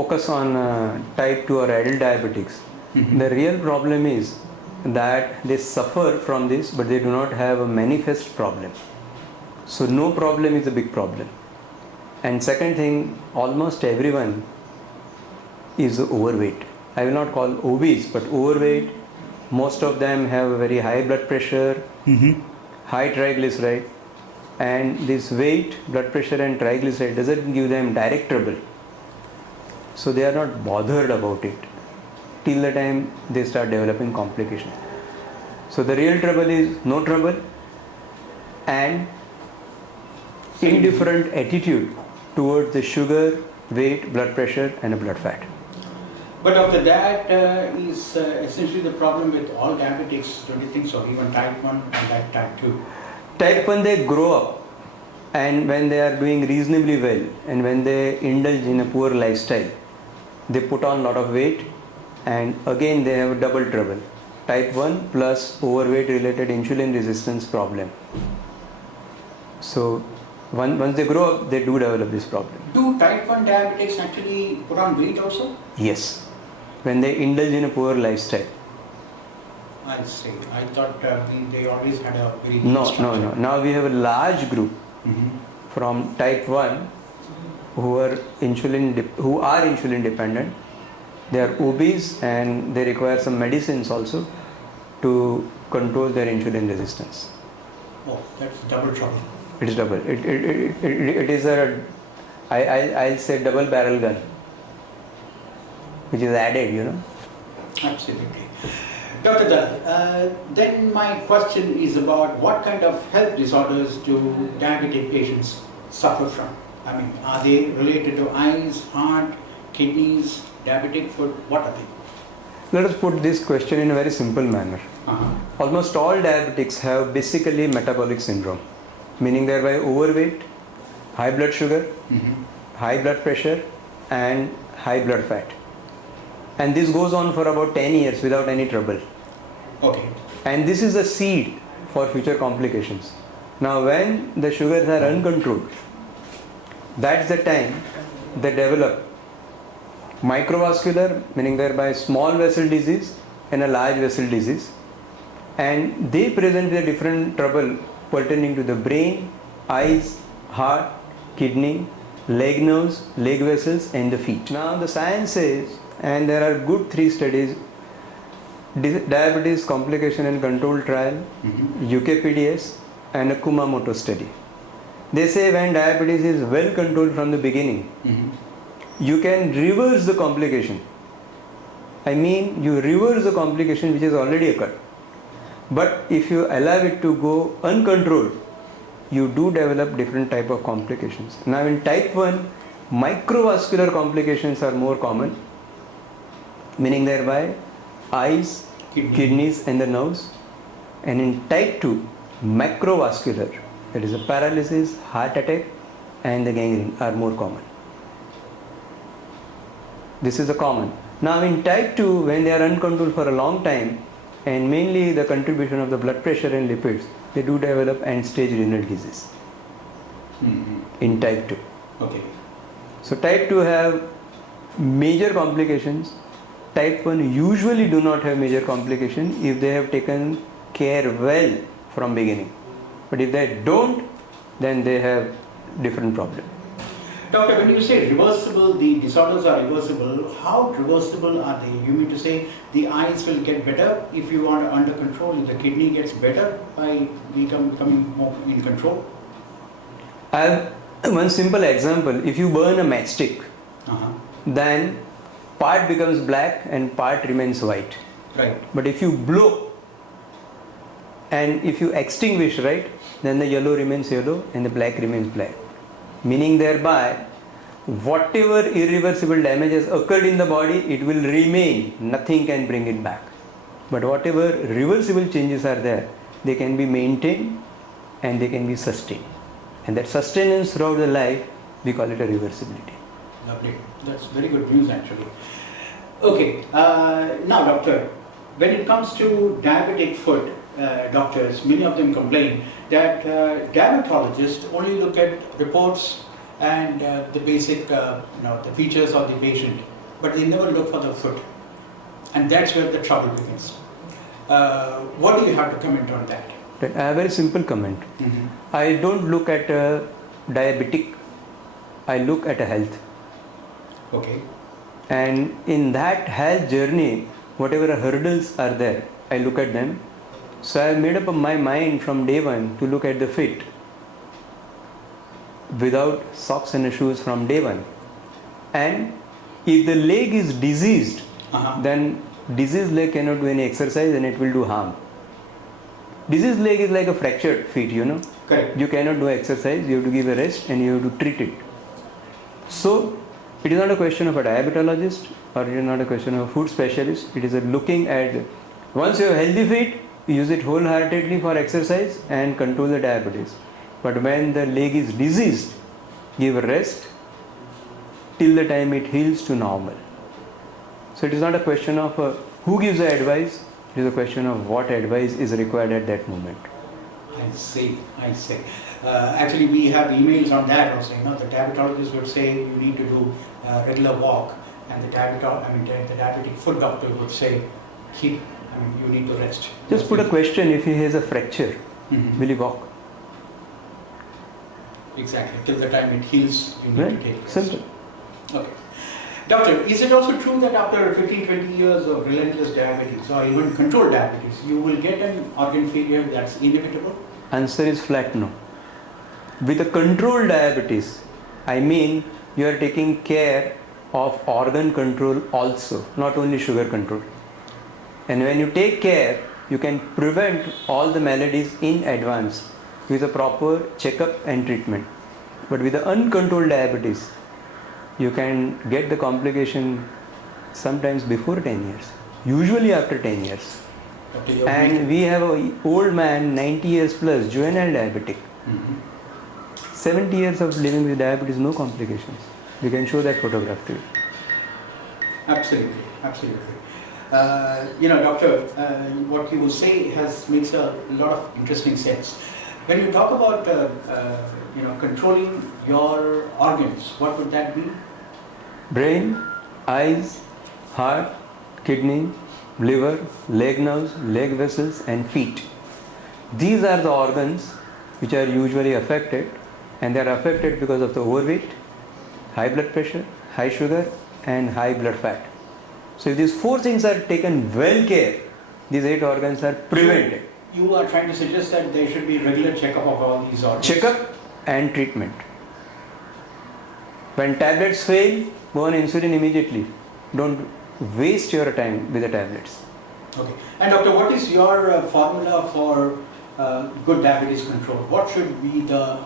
focus on type 2 or adult diabetics. The real problem is that they suffer from this, but they do not have a manifest problem. So no problem is a big problem. And second thing, almost everyone is overweight. I will not call obese, but overweight. Most of them have a very high blood pressure, high triglyceride, and this weight, blood pressure and triglyceride doesn't give them direct trouble. So they are not bothered about it till the time they start developing complications. So the real trouble is no trouble and indifferent attitude towards the sugar, weight, blood pressure and blood fat. But doctor, that is essentially the problem with all diabetics, don't you think so? Even type 1 and that type 2. Type 1 they grow up, and when they are doing reasonably well and when they indulge in a poor lifestyle, they put on a lot of weight and again they have double trouble. Type 1 plus overweight related insulin resistance problem. So once they grow up, they do develop this problem. Do type 1 diabetics actually put on weight also? Yes, when they indulge in a poor lifestyle. I see. I thought they always had a very No. Now we have a large group from type 1 who are insulin dependent. They are obese and they require some medicines also to control their insulin resistance. Oh, that's double trouble. It is double. It is I'll say double barrel gun, which is added, Absolutely. Dr. Dalal, then my question is about what kind of health disorders do diabetic patients suffer from? I mean, are they related to eyes, heart, kidneys, diabetic foot? What are they? Let us put this question in a very simple manner. Almost all diabetics have basically metabolic syndrome, meaning they are by overweight, high blood sugar, high blood pressure and high blood fat. And this goes on for about 10 years without any trouble. Okay. And this is a seed for future complications. Now when the sugars are uncontrolled, that's the time they develop microvascular, meaning thereby small vessel disease and a large vessel disease. And they present with a different trouble pertaining to the brain, eyes, heart, kidney, leg nerves, leg vessels and the feet. Now the science says, and there are good 3 studies, diabetes complication and control trial, UKPDS and a Kumamoto study. They say when diabetes is well controlled from the beginning, you can reverse the complication. I mean, you reverse the complication which has already occurred. But if you allow it to go uncontrolled, you do develop different type of complications. Now in type 1, microvascular complications are more common, meaning thereby eyes, kidneys and the nerves. And in type 2, macrovascular, that is a paralysis, heart attack and the gangrene are more common. This is a common. Now in type 2, when they are uncontrolled for a long time and mainly the contribution of the blood pressure and lipids, they do develop end-stage renal disease in type 2. Okay. So type 2 have major complications. Type 1 usually do not have major complication if they have taken care well from beginning. But if they don't, then they have different problem. Doctor, when you say reversible, the disorders are reversible, how reversible are they? You mean to say the eyes will get better if you are under control, if the kidney gets better by becoming more in control? I have one simple example. If you burn a matchstick, then part becomes black and part remains white. Right. But if you blow and if you extinguish, right, then the yellow remains yellow and the black remains black. Meaning thereby, whatever irreversible damage has occurred in the body, it will remain. Nothing can bring it back. But whatever reversible changes are there, they can be maintained and they can be sustained. And that sustenance throughout the life, we call it a reversibility. Lovely. That's very good news actually. Okay, now doctor, when it comes to diabetic foot, doctors, many of them complain that dermatologists only look at reports and the basic, the features of the patient, but they never look for the foot, and that's where the trouble begins. What do you have to comment on that? Right. I have a very simple comment. Mm-hmm. I don't look at a diabetic, I look at a health. Okay. And in that health journey, whatever hurdles are there, I look at them. So I have made up my mind from day one to look at the fit without socks and shoes from day one. And if the leg is diseased, then diseased leg cannot do any exercise and it will do harm. Diseased leg is like a fractured feet, Correct. You cannot do exercise, you have to give a rest and you have to treat it. So it is not a question of a diabetologist or it is not a question of a food specialist. It is a looking at, once you have healthy feet, use it wholeheartedly for exercise and control the diabetes. But when the leg is diseased, give a rest till the time it heals to normal. So it is not a question of who gives the advice, it is a question of what advice is required at that moment. I see. Actually, we have emails on that also. The diabetologist would say you need to do regular walk, and the diabetic foot doctor would say you need to rest. Just put a question: if he has a fracture, will he walk? Exactly. Till the time it heals, you need to take rest. Simple. Okay. Doctor, is it also true that after 15-20 years of relentless diabetes or even controlled diabetes, you will get an organ failure that's inevitable? Answer is flat no. With a controlled diabetes, I mean you are taking care of organ control also, not only sugar control. And when you take care, you can prevent all the maladies in advance with a proper checkup and treatment. But with the uncontrolled diabetes, you can get the complication sometimes before 10 years, usually after 10 years. And we have an old man, 90 years plus, juvenile diabetic. 70 years of living with diabetes, no complications. We can show that photograph to you. Absolutely. Doctor, what you will say makes a lot of interesting sense. When you talk about controlling your organs, what would that be? Brain, eyes, heart, kidney, liver, leg nerves, leg vessels and feet. These are the organs which are usually affected, and they are affected because of the overweight, high blood pressure, high sugar and high blood fat. So if these four things are taken well care, these 8 organs are prevented. You are trying to suggest that there should be regular checkup of all these organs? Checkup and treatment. When tablets fail, go on insulin immediately. Don't waste your time with the tablets. Okay. And doctor, what is your formula for good diabetes control? What should be the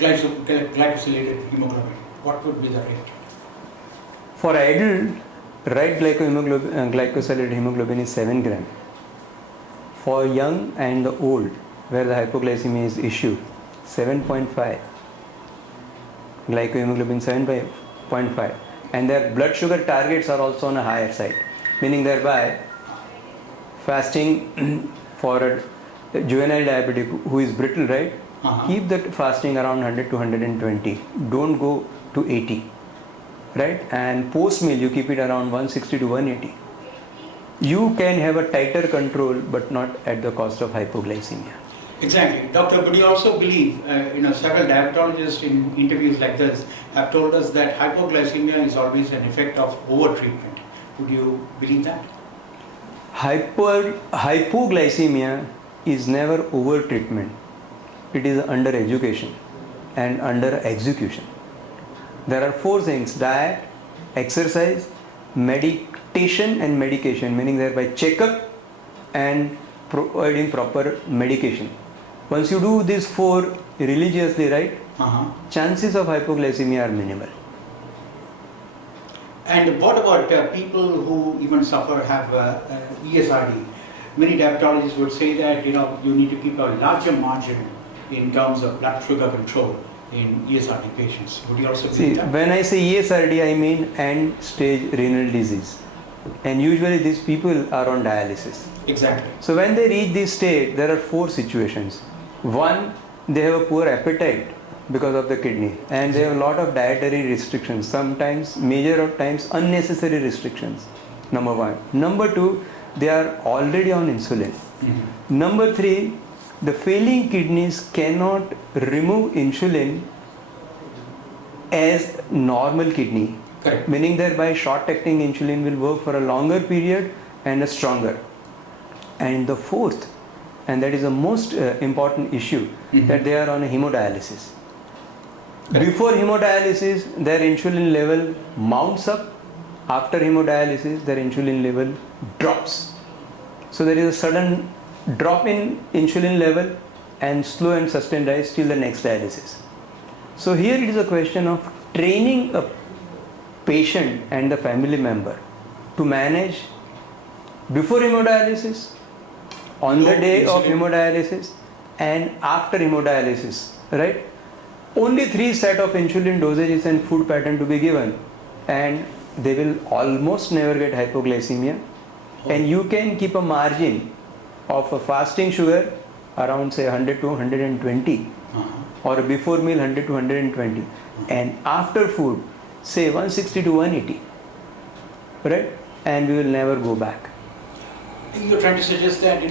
glycosylated hemoglobin? What would be the rate? For adult, right glycosylated hemoglobin is 7 gram. For young and the old, where the hypoglycemia is issue, 7.5. Glycohemoglobin 7.5. And their blood sugar targets are also on a higher side. Meaning thereby, fasting for a juvenile diabetic who is brittle, right? Keep that fasting around 100 to 120. Don't go to 80. Right? And post meal, you keep it around 160 to 180. You can have a tighter control, but not at the cost of hypoglycemia. Exactly. Doctor, but you also believe, several diabetologists in interviews like this have told us that hypoglycemia is always an effect of over-treatment. Would you believe that? Hypoglycemia is never over-treatment. It is under education and under execution. There are 4 things: diet, exercise, meditation and medication, meaning thereby checkup and providing proper medication. Once you do these 4 religiously, right, chances of hypoglycemia are minimal. And what about people who even have ESRD? Many diabetologists would say that you need to keep a larger margin in terms of blood sugar control in ESRD patients. Would you also believe that? When I say ESRD, I mean end-stage renal disease. And usually these people are on dialysis. Exactly. So when they reach this state, there are 4 situations. 1, they have a poor appetite because of the kidney, and they have a lot of dietary restrictions, sometimes major of times unnecessary restrictions. Number one. Number two, they are already on insulin. Number three, the failing kidneys cannot remove insulin as normal kidney. Correct. Meaning that by short acting insulin will work for a longer period and a stronger. And the fourth, and that is the most important issue, that they are on a hemodialysis. Correct. Before hemodialysis, their insulin level mounts up. After hemodialysis, their insulin level drops. So there is a sudden drop in insulin level and slow and sustained rise till the next dialysis. So here it is a question of training a patient and the family member to manage before hemodialysis, on the day of hemodialysis, and after hemodialysis, right? Only 3 set of insulin dosages and food pattern to be given, and they will almost never get hypoglycemia. And you can keep a margin of a fasting sugar around say 100 to 120, or before meal 100 to 120, and after food say 160 to 180, right? And we will never go back. You're trying to suggest that,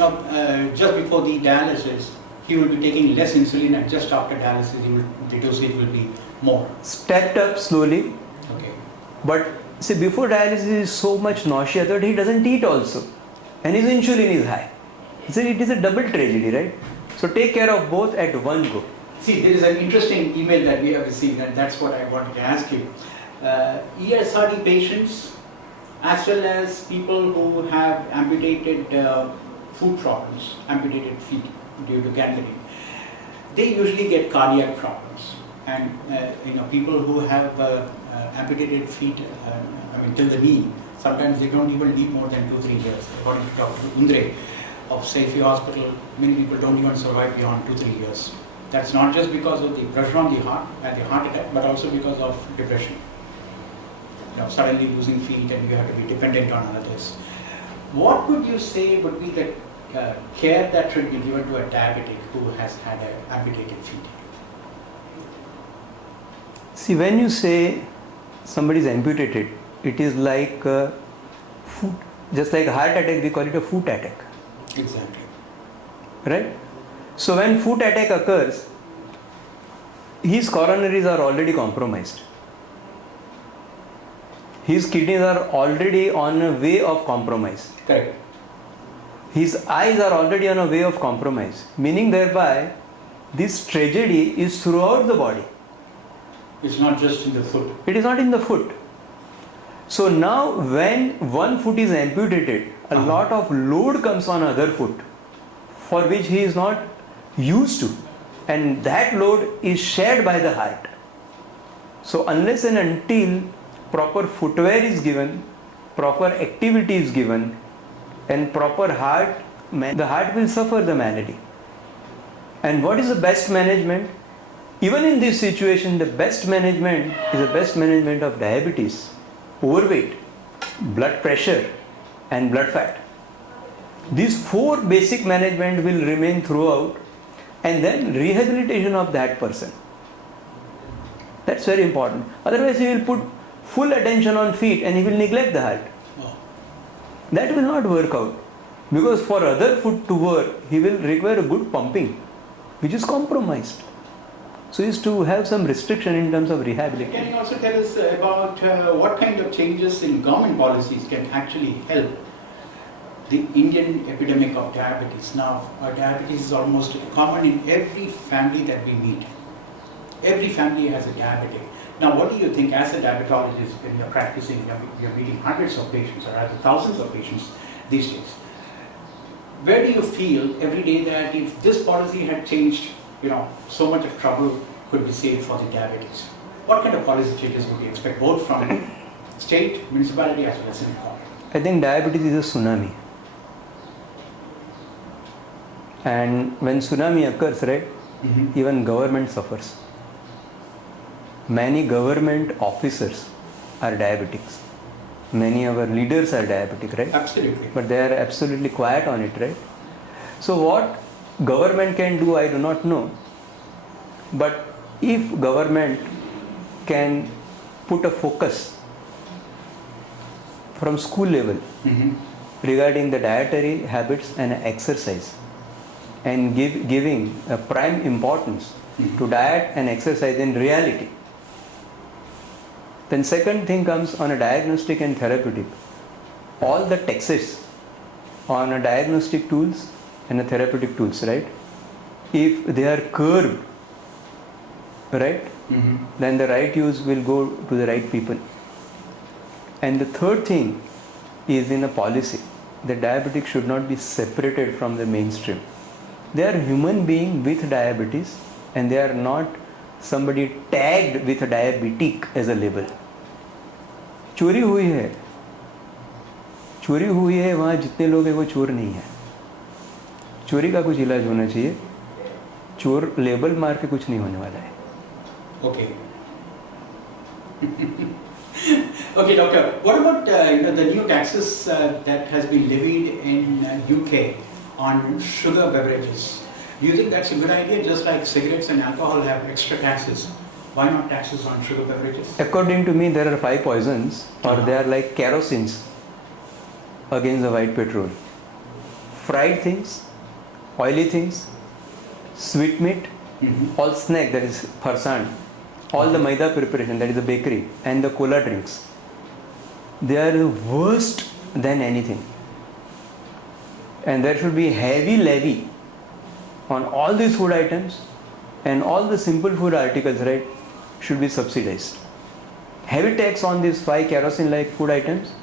just before the dialysis, he will be taking less insulin, and just after dialysis, the dosage will be more. Stepped up slowly. Okay. But see, before dialysis is so much nausea that he doesn't eat also, and his insulin is high. So it is a double tragedy, right? So take care of both at one go. See, there is an interesting email that we have received, and that's what I wanted to ask you. ESRD patients, as well as people who have amputated foot problems, amputated feet due to gangrene, they usually get cardiac problems. And people who have amputated feet, till the knee, sometimes they don't even live more than 2-3 years. According to Dr. Undre of Saifi Hospital, many people don't even survive beyond 2-3 years. That's not just because of the pressure on the heart and the heart attack, but also because of depression. Suddenly losing feet, and you have to be dependent on others. What would you say would be the care that should be given to a diabetic who has had an amputated feet? See, when you say somebody is amputated, it is like foot, just like a heart attack, we call it a foot attack. Exactly. Right? So when foot attack occurs, his coronaries are already compromised. His kidneys are already on a way of compromise. Correct. His eyes are already on a way of compromise, meaning thereby this tragedy is throughout the body. It's not just in the foot. It is not in the foot. So now when one foot is amputated, a lot of load comes on other foot for which he is not used to, and that load is shared by the heart. So unless and until proper footwear is given, proper activity is given, and proper heart, the heart will suffer the malady. And what is the best management? Even in this situation, the best management is the best management of diabetes, overweight, blood pressure, and blood fat. These 4 basic management will remain throughout, and then rehabilitation of that person. That's very important. Otherwise, he will put full attention on feet and he will neglect the heart. That will not work out, because for other foot to work, he will require a good pumping, which is compromised. So he is to have some restriction in terms of rehabilitation. Can you also tell us about what kind of changes in government policies can actually help the Indian epidemic of diabetes? Now, diabetes is almost common in every family that we meet. Every family has a diabetic. Now, what do you think as a diabetologist when you're practicing, you're meeting hundreds of patients or rather thousands of patients these days? Where do you feel every day that if this policy had changed, so much of trouble could be saved for the diabetes? What kind of policy changes would you expect, both from state, municipality as well as in government? I think diabetes is a tsunami. And when tsunami occurs, right, even government suffers. Many government officers are diabetics. Many of our leaders are diabetic, right? Absolutely. But they are absolutely quiet on it, right? So what government can do, I do not know. But if government can put a focus from school level regarding the dietary habits and exercise and giving a prime importance to diet and exercise in reality. Then second thing comes on a diagnostic and therapeutic. All the taxes on a diagnostic tools and a therapeutic tools, right? If they are curbed, right, then the right use will go to the right people. And the third thing is in a policy that diabetics should not be separated from the mainstream. They are human being with diabetes and they are not somebody tagged with a diabetic as a label. चोरी हुई है वहाँ जितने लोग हैं वो चोर नहीं है. चोरी का कुछ इलाज होना चाहिए. चोर लेबल मार के कुछ नहीं होने वाला है. Okay. Okay, doctor. What about the new taxes that has been levied in UK on sugar beverages? Do you think that's a good idea? Just like cigarettes and alcohol have extra taxes, why not taxes on sugar beverages? According to me, there are 5 poisons, or they are like kerosene against the white petrol. Fried things, oily things, sweet meat, all snack, that is farsan, all the maida preparation, that is the bakery, and the cola drinks. They are the worst than anything. And there should be heavy levy on all these food items, and all the simple food articles, right, should be subsidized. Heavy tax on these 5 kerosene-like food items,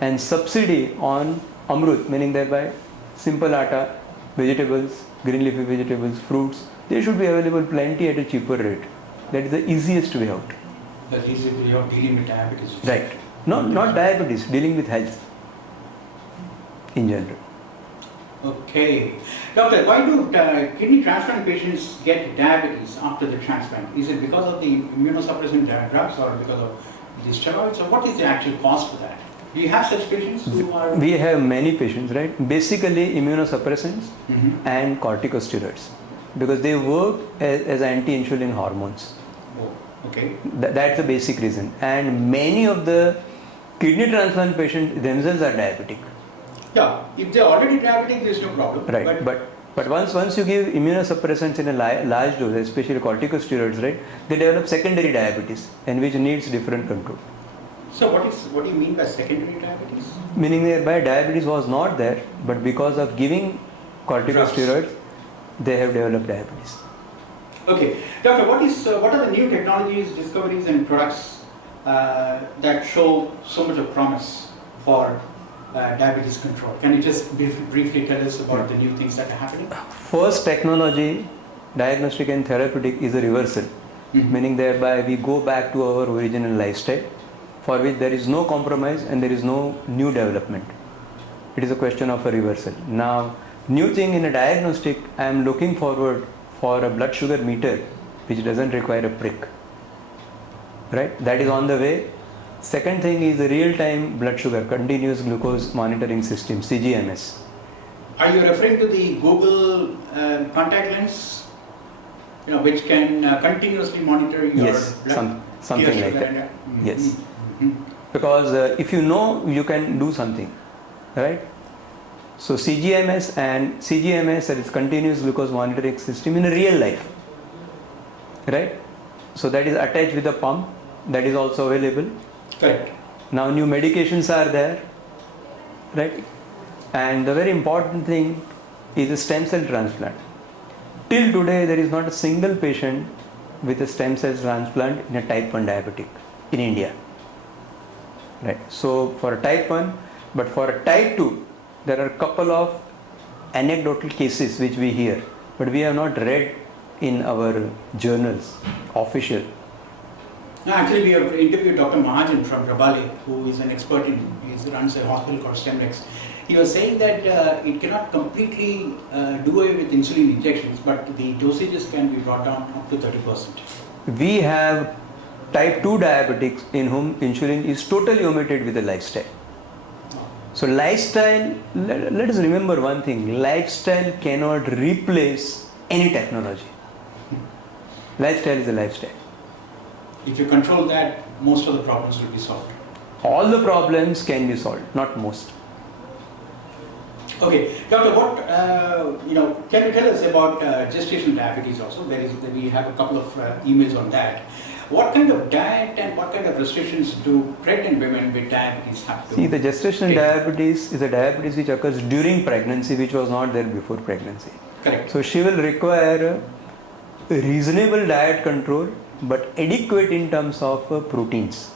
and subsidy on amrut, meaning thereby simple atta, vegetables, green leafy vegetables, fruits. They should be available plenty at a cheaper rate. That is the easiest way out. The easiest way of dealing with diabetes. Right. No, not diabetes, dealing with health in general. Okay. Doctor, why do kidney transplant patients get diabetes after the transplant? Is it because of the immunosuppressant drugs or because of the steroids, or what is the actual cause for that? Do you have such patients who are... We have many patients, right? Basically immunosuppressants and corticosteroids, because they work as anti-insulin hormones. Oh, okay. That's the basic reason. And many of the kidney transplant patients themselves are diabetic. Yeah, if they are already diabetic, there is no problem. Right, but once you give immunosuppressants in a large dose, especially corticosteroids, right, they develop secondary diabetes, and which needs different control. So what do you mean by secondary diabetes? Meaning thereby diabetes was not there, but because of giving corticosteroids, they have developed diabetes. Okay, doctor, what are the new technologies, discoveries, and products that show so much of promise for diabetes control? Can you just briefly tell us about the new things that are happening? First technology, diagnostic and therapeutic, is a reversal, meaning thereby we go back to our original lifestyle, for which there is no compromise and there is no new development. It is a question of a reversal. Now, new thing in a diagnostic, I am looking forward for a blood sugar meter which doesn't require a prick. Right? That is on the way. Second thing is the real-time blood sugar, continuous glucose monitoring system, CGMS. Are you referring to the Google contact lens, which can continuously monitor your blood? Something like that. Yes. Because if you know, you can do something, right? So CGMS, that is continuous glucose monitoring system in a real life, right? So that is attached with a pump, that is also available. Correct. Now new medications are there, right? And the very important thing is a stem cell transplant. Till today, there is not a single patient with a stem cell transplant in a type 1 diabetic in India. Right. So for a type 1, but for a type 2, there are a couple of anecdotal cases which we hear, but we have not read in our journals, official. Actually, we have interviewed Dr. Mahajan from Rabale, who is an expert he runs a hospital called Stemlex. He was saying that it cannot completely do away with insulin injections, but the dosages can be brought down up to 30%. We have type 2 diabetics in whom insulin is totally omitted with the lifestyle. So lifestyle, let us remember one thing, lifestyle cannot replace any technology. Lifestyle is a lifestyle. If you control that, most of the problems will be solved. All the problems can be solved, not most. Okay, doctor, can you tell us about gestational diabetes also? We have a couple of emails on that. What kind of diet and what kind of restrictions do pregnant women with diabetes have to See, the gestational take? diabetes is a diabetes which occurs during pregnancy, which was not there before pregnancy. Correct. So she will require a reasonable diet control, but adequate in terms of proteins.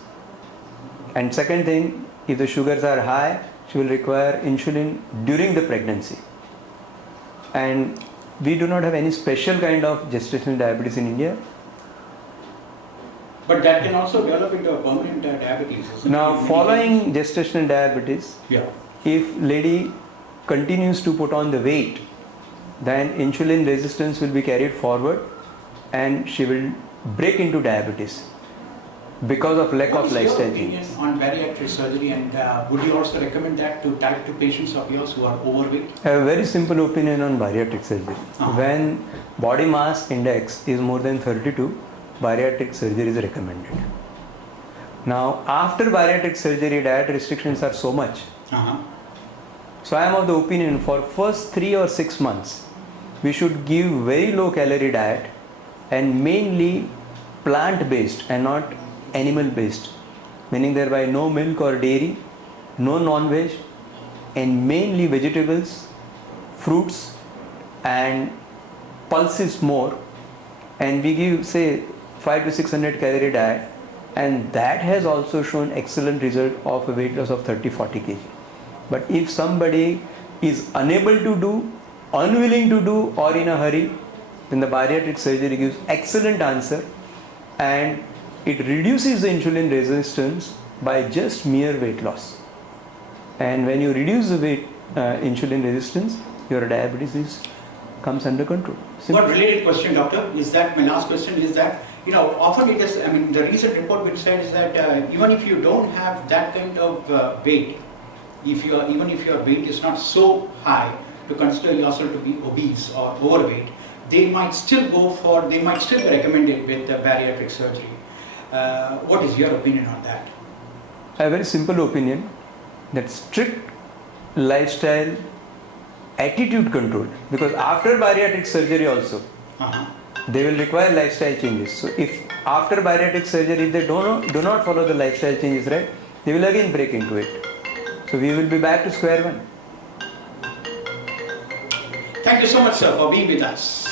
And second thing, if the sugars are high, she will require insulin during the pregnancy. And we do not have any special kind of gestational diabetes in India. But that can also develop into a permanent diabetes. Isn't it? Now, In many following cases? gestational diabetes, Yeah. if lady continues to put on the weight, then insulin resistance will be carried forward and she will break into diabetes because of lack What of is your lifestyle opinion changes. on bariatric surgery, and would you also recommend that to type 2 patients of yours who are overweight? I have a very simple opinion on bariatric surgery. When body mass index is more than 32, bariatric surgery is recommended. Now, after bariatric surgery, diet restrictions are so much. Uh-huh. So I am of the opinion for first 3 or 6 months, we should give very low calorie diet and mainly plant based and not animal based, meaning thereby no milk or dairy, no non-veg, and mainly vegetables, fruits, and pulses more. And we give say 500 to 600 calorie diet, and that has also shown excellent result of a weight loss of 30-40 kg. But if somebody is unable to do, unwilling to do, or in a hurry, then the bariatric surgery gives excellent answer, and it reduces the insulin resistance by just mere weight loss. And when you reduce the weight insulin resistance, your diabetes comes under control. Simple. One related question, doctor, is that my last question is that, often it is, the recent report which says that even if you don't have that kind of weight, even if your weight is not so high to consider yourself to be obese or overweight, they might still be recommended with bariatric surgery. What is your opinion on that? I have a very simple opinion that strict lifestyle attitude control, because after bariatric surgery also they will require lifestyle changes. So if after bariatric surgery if they do not follow the lifestyle changes, right, they will again break into it. So we will be back to square one. Thank you so much, sir, for being with us.